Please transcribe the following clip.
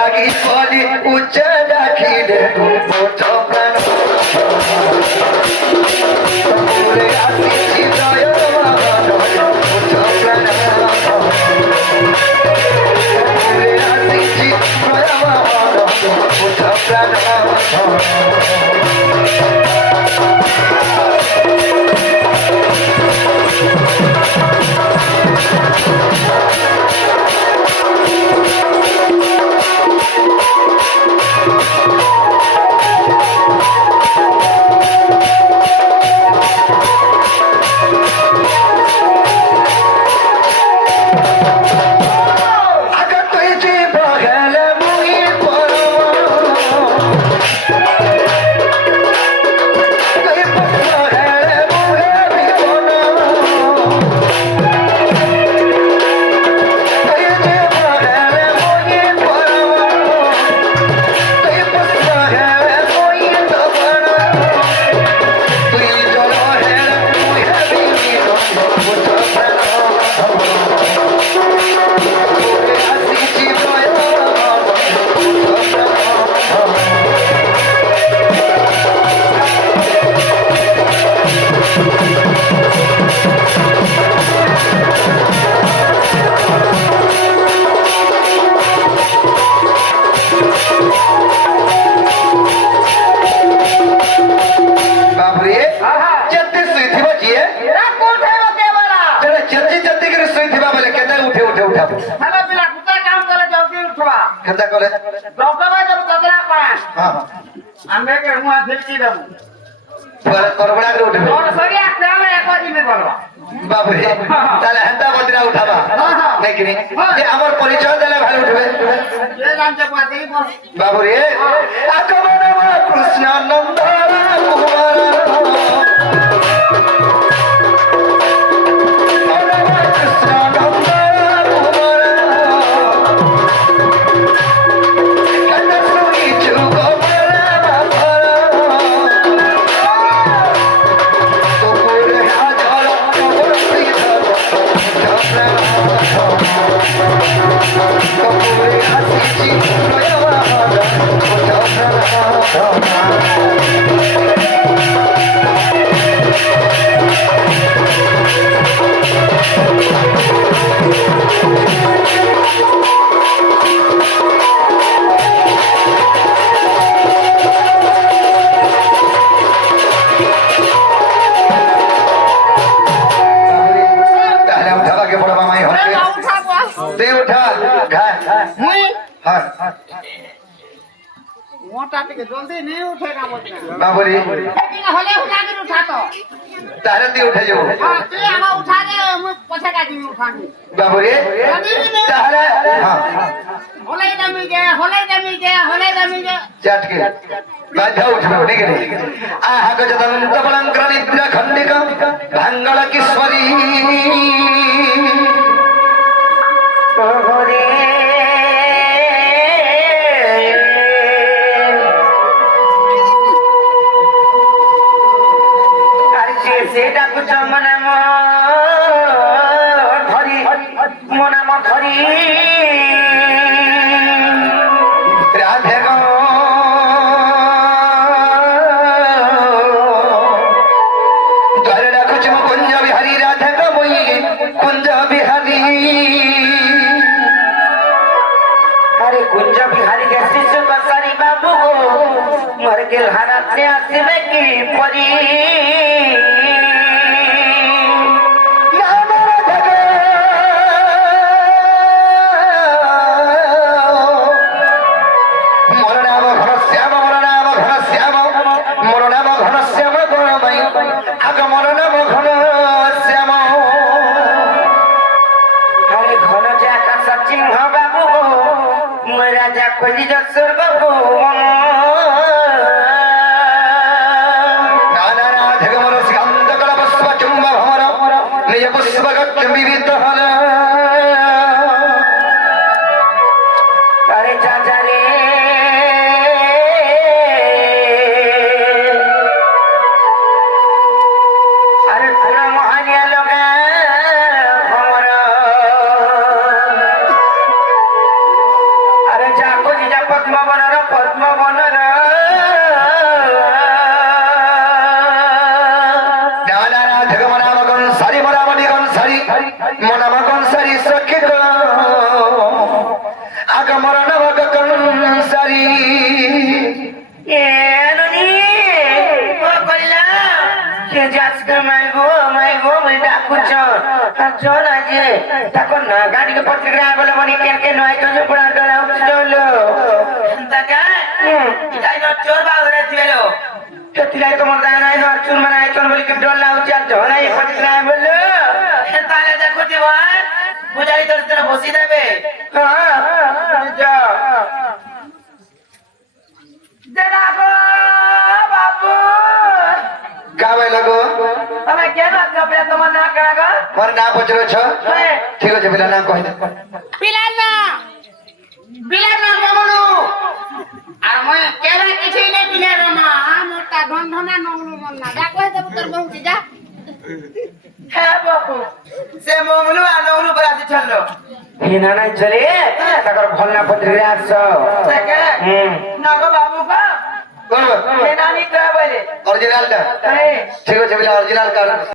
রাগি বলি উচ্চ ডাকিলে মুঠ প্রাণ তবুরে আসিছি জয় মহান মুঠ প্রাণ তবুরে আসিছি জয় মহান মুঠ প্রাণ আমার পরিচয় দিলে ভালো উঠবে বাবুরে কৃষ্ণ নন্দ বাবুরি তাহলে তুই উঠে যাবো বাবুরি তাহলে চাটকে বাধা উঠবে নাকি আহা গজদন্ত বলঙ্কর নিদ্রা খণ্ডিক ভাঙ্গল কিশোরী সেটা কুচ মনে ধরি মনে ধরি রাধে ধরে রাখুছ কুঞ্জ বিহারী রাধে গই কুঞ্জ বিহারী আরে কুঞ্জ বিহারী শিশু বসারি বাবু মর গেল হারাতে আসবে কি পরি পদ্মবনর পদ্মবনর মনামগন সারি মনামণিগণ সারি মনামগন সারি সখী আগমর নবগন সারি गाड़ी के पत्रिका बोले मनी के नय तो पुरा डरा चलो तका इलाई न चोर बाग रे थिलो तेतिलाई तो मन जाना न चोर मनाय चोर बोली के डर लाउ चाल झोला ये पत्रिका बोले ताले देखो देवान बुझाई तो तेरा बसी देबे हां जा देना गो बाबू गावे लगो તમે કેમ કપડા તમાર ના કરાગો માર ના પૂછરો છો ઠીક છે પેલા નામ કહી દે পিলার না বমলু আর মই কেবা কিছু নাই পিলার না মোটা গন্ধনা নমলু মন না যা কই দেব তোর বহু যা হ্যাঁ বাবু সে মমলু আর নমলু বরাতে চললো হিনা না চলে তাকর ভলনা পত্রিকা আসছো না গো বাবু গো এ নানি কা বলে অরিজিনাল টা ঠিক আছে বলে অরিজিনাল কার